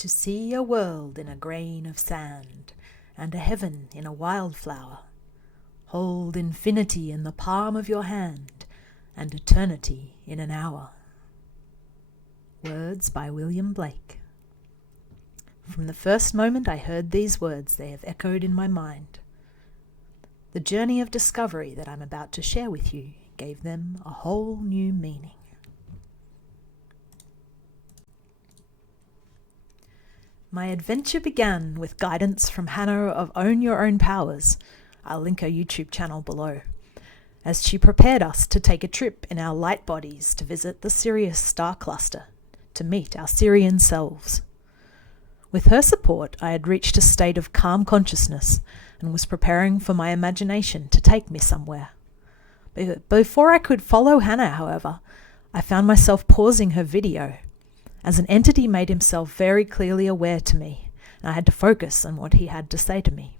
To see a world in a grain of sand, and a heaven in a wildflower. Hold infinity in the palm of your hand, and eternity in an hour. Words by William Blake. From the first moment I heard these words, they have echoed in my mind. The journey of discovery that I'm about to share with you gave them a whole new meaning. My adventure began with guidance from Hannah of Own Your Own Powers. I'll link her YouTube channel below, as she prepared us to take a trip in our light bodies to visit the Sirius star cluster, to meet our Sirian selves. With her support, I had reached a state of calm consciousness and was preparing for my imagination to take me somewhere. Before I could follow Hannah, however, I found myself pausing her video, as an entity made himself very clearly aware to me, and I had to focus on what he had to say to me.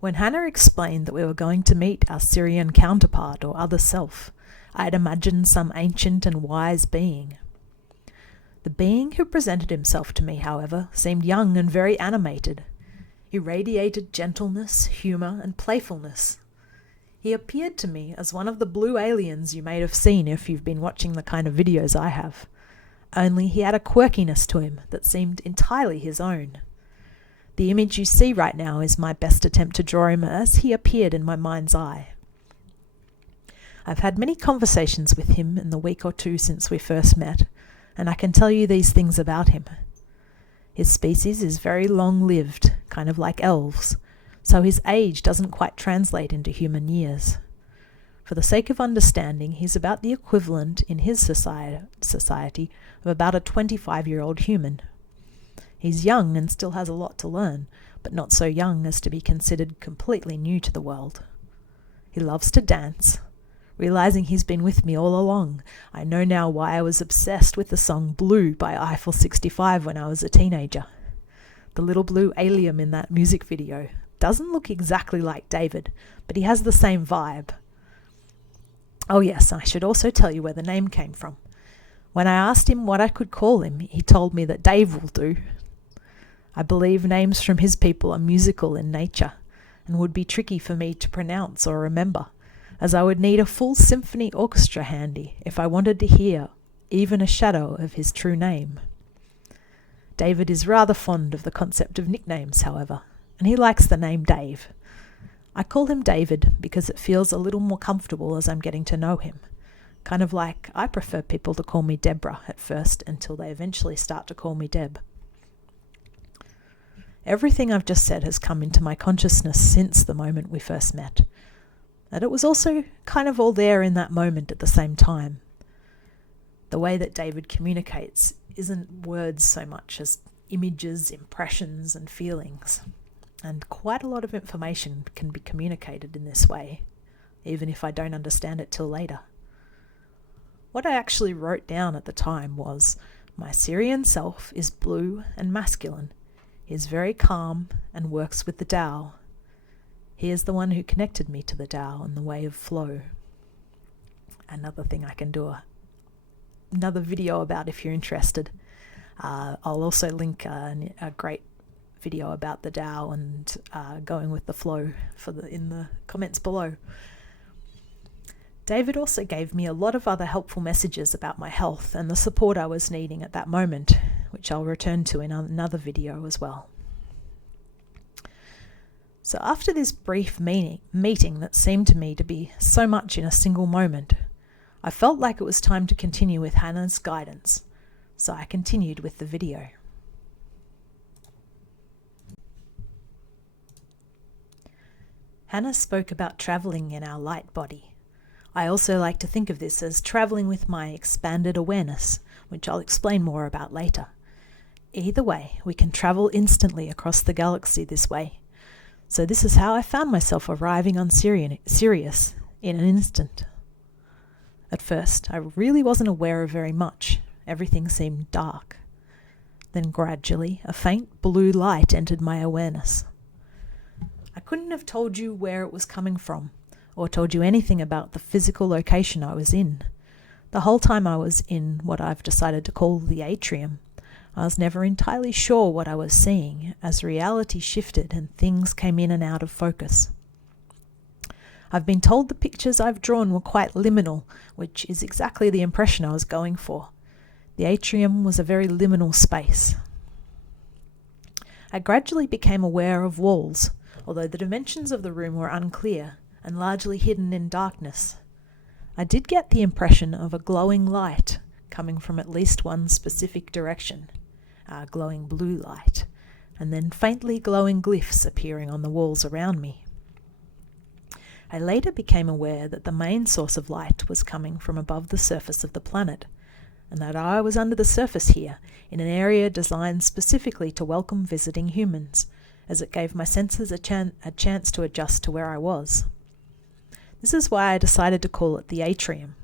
When Hannah explained that we were going to meet our Sirian counterpart or other self, I had imagined some ancient and wise being. The being who presented himself to me, however, seemed young and very animated. He radiated gentleness, humour, and playfulness. He appeared to me as one of the blue aliens you may have seen if you've been watching the kind of videos I have. Only he had a quirkiness to him that seemed entirely his own. The image you see right now is my best attempt to draw him as he appeared in my mind's eye. I've had many conversations with him in the week or two since we first met, and I can tell you these things about him. His species is very long-lived, kind of like elves, so his age doesn't quite translate into human years. For the sake of understanding, he's about the equivalent in his society of about a 25-year-old human. He's young and still has a lot to learn, but not so young as to be considered completely new to the world. He loves to dance. Realizing he's been with me all along, I know now why I was obsessed with the song Blue by Eiffel 65 when I was a teenager. The little blue alien in that music video doesn't look exactly like David, but he has the same vibe. Oh yes, I should also tell you where the name came from. When I asked him what I could call him, he told me that Dave will do. I believe names from his people are musical in nature and would be tricky for me to pronounce or remember, as I would need a full symphony orchestra handy if I wanted to hear even a shadow of his true name. David is rather fond of the concept of nicknames, however, and he likes the name Dave. I call him David because it feels a little more comfortable as I'm getting to know him. Kind of like I prefer people to call me Deborah at first until they eventually start to call me Deb. Everything I've just said has come into my consciousness since the moment we first met. And it was also kind of all there in that moment at the same time. The way that David communicates isn't words so much as images, impressions, and feelings. And quite a lot of information can be communicated in this way, even if I don't understand it till later. What I actually wrote down at the time was, my Sirian self is blue and masculine. He is very calm and works with the Tao. He is the one who connected me to the Tao and the way of flow. Another thing I can do another video about if you're interested. I'll also link a great video about the Tao and going with the flow in the comments below. David also gave me a lot of other helpful messages about my health and the support I was needing at that moment, which I'll return to in another video as well. So after this brief meeting that seemed to me to be so much in a single moment, I felt like it was time to continue with Hannah's guidance, so I continued with the video. Hannah spoke about travelling in our light body. I also like to think of this as travelling with my expanded awareness, which I'll explain more about later. Either way, we can travel instantly across the galaxy this way. So this is how I found myself arriving on Sirius in an instant. At first, I really wasn't aware of very much. Everything seemed dark. Then gradually, a faint blue light entered my awareness. I couldn't have told you where it was coming from, or told you anything about the physical location I was in. The whole time I was in what I've decided to call the atrium, I was never entirely sure what I was seeing as reality shifted and things came in and out of focus. I've been told the pictures I've drawn were quite liminal, which is exactly the impression I was going for. The atrium was a very liminal space. I gradually became aware of walls, although the dimensions of the room were unclear and largely hidden in darkness. I did get the impression of a glowing light coming from at least one specific direction, glowing blue light, and then faintly glowing glyphs appearing on the walls around me. I later became aware that the main source of light was coming from above the surface of the planet, and that I was under the surface here, in an area designed specifically to welcome visiting humans, as it gave my senses a chance to adjust to where I was. This is why I decided to call it the atrium.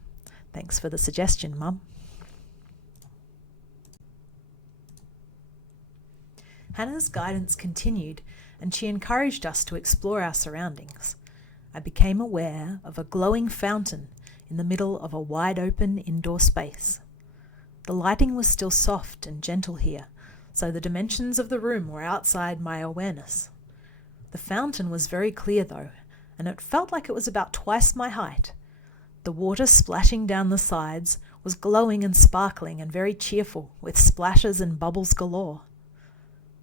Thanks for the suggestion, Mum. Hannah's guidance continued, and she encouraged us to explore our surroundings. I became aware of a glowing fountain in the middle of a wide-open indoor space. The lighting was still soft and gentle here, so the dimensions of the room were outside my awareness. The fountain was very clear though, and it felt like it was about twice my height. The water splashing down the sides was glowing and sparkling and very cheerful, with splashes and bubbles galore.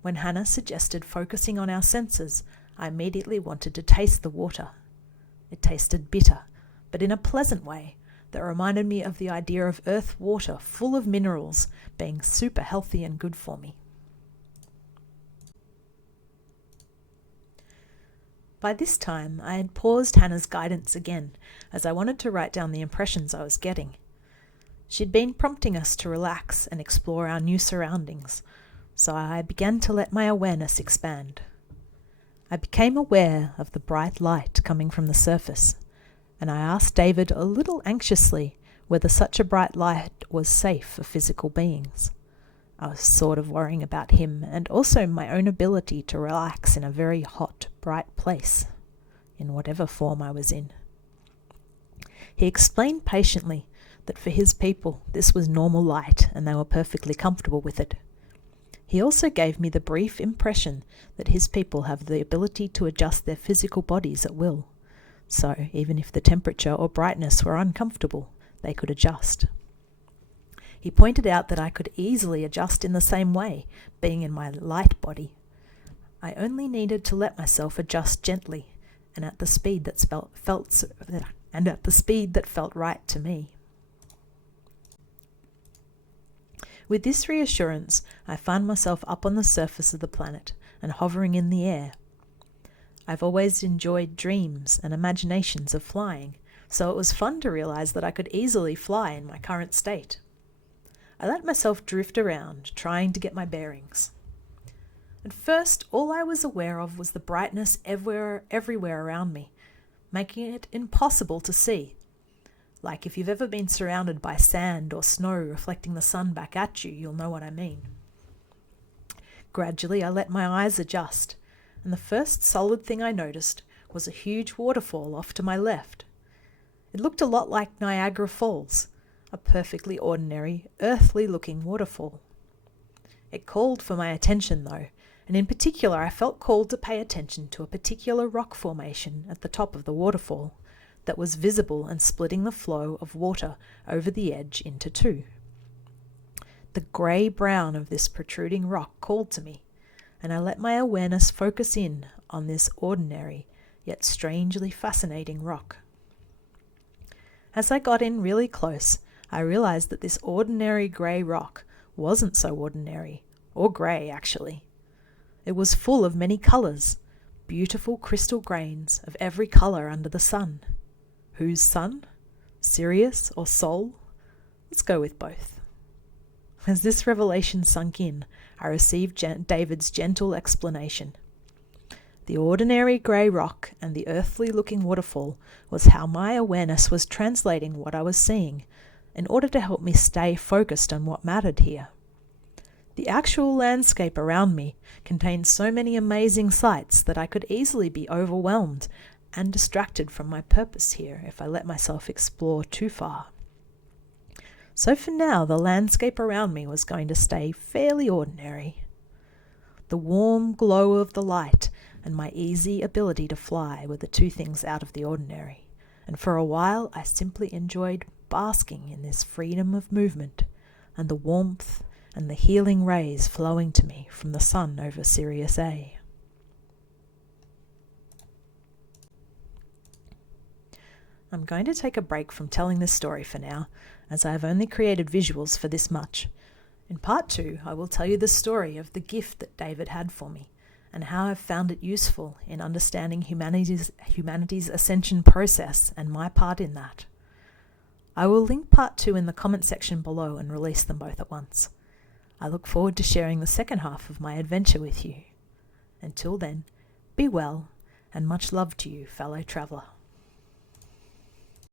When Hannah suggested focusing on our senses, I immediately wanted to taste the water. It tasted bitter, but in a pleasant way that reminded me of the idea of earth water full of minerals being super healthy and good for me. By this time, I had paused Hannah's guidance again, as I wanted to write down the impressions I was getting. She'd been prompting us to relax and explore our new surroundings, so I began to let my awareness expand. I became aware of the bright light coming from the surface, and I asked David a little anxiously whether such a bright light was safe for physical beings. I was sort of worrying about him and also my own ability to relax in a very hot, bright place, in whatever form I was in. He explained patiently that for his people this was normal light and they were perfectly comfortable with it. He also gave me the brief impression that his people have the ability to adjust their physical bodies at will. So even if the temperature or brightness were uncomfortable, they could adjust. He pointed out that I could easily adjust in the same way, being in my light body. I only needed to let myself adjust gently and at the speed that felt right to me. With this reassurance, I found myself up on the surface of the planet and hovering in the air. I've always enjoyed dreams and imaginations of flying, so it was fun to realize that I could easily fly in my current state. I let myself drift around, trying to get my bearings. At first, all I was aware of was the brightness everywhere around me, making it impossible to see. Like if you've ever been surrounded by sand or snow reflecting the sun back at you, you'll know what I mean. Gradually, I let my eyes adjust, and the first solid thing I noticed was a huge waterfall off to my left. It looked a lot like Niagara Falls, a perfectly ordinary, earthly-looking waterfall. It called for my attention, though, and in particular I felt called to pay attention to a particular rock formation at the top of the waterfall that was visible and splitting the flow of water over the edge into two. The grey-brown of this protruding rock called to me, and I let my awareness focus in on this ordinary, yet strangely fascinating rock. As I got in really close, I realized that this ordinary grey rock wasn't so ordinary, or grey actually. It was full of many colours, beautiful crystal grains of every colour under the sun. Whose sun? Sirius or Sol? Let's go with both. As this revelation sunk in, I received David's gentle explanation. The ordinary grey rock and the earthly-looking waterfall was how my awareness was translating what I was seeing, in order to help me stay focused on what mattered here. The actual landscape around me contained so many amazing sights that I could easily be overwhelmed and distracted from my purpose here if I let myself explore too far. So for now, the landscape around me was going to stay fairly ordinary. The warm glow of the light and my easy ability to fly were the two things out of the ordinary, and for a while I simply enjoyed basking in this freedom of movement and the warmth and the healing rays flowing to me from the sun over Sirius A. I'm going to take a break from telling this story for now, as I have only created visuals for this much. In part 2, I will tell you the story of the gift that David had for me, and how I've found it useful in understanding humanity's ascension process and my part in that. I will link part 2 in the comment section below and release them both at once. I look forward to sharing the second half of my adventure with you. Until then, be well, and much love to you, fellow traveller.